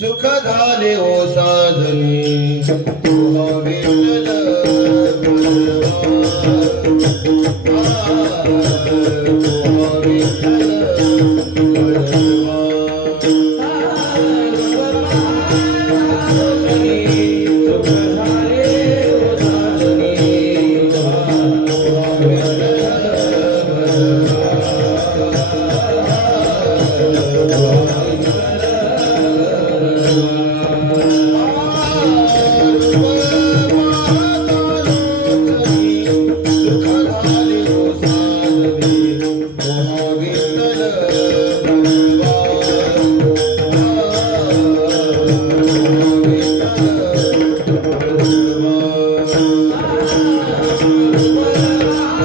सुख झाले ओ साधने तुहा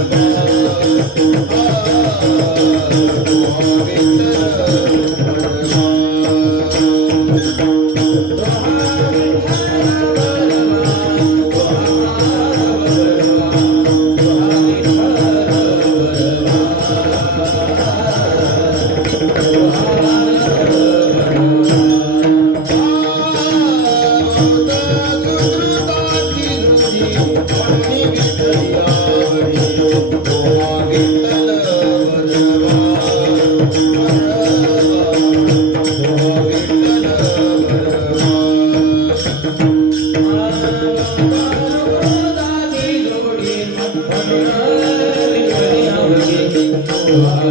Thank Oh,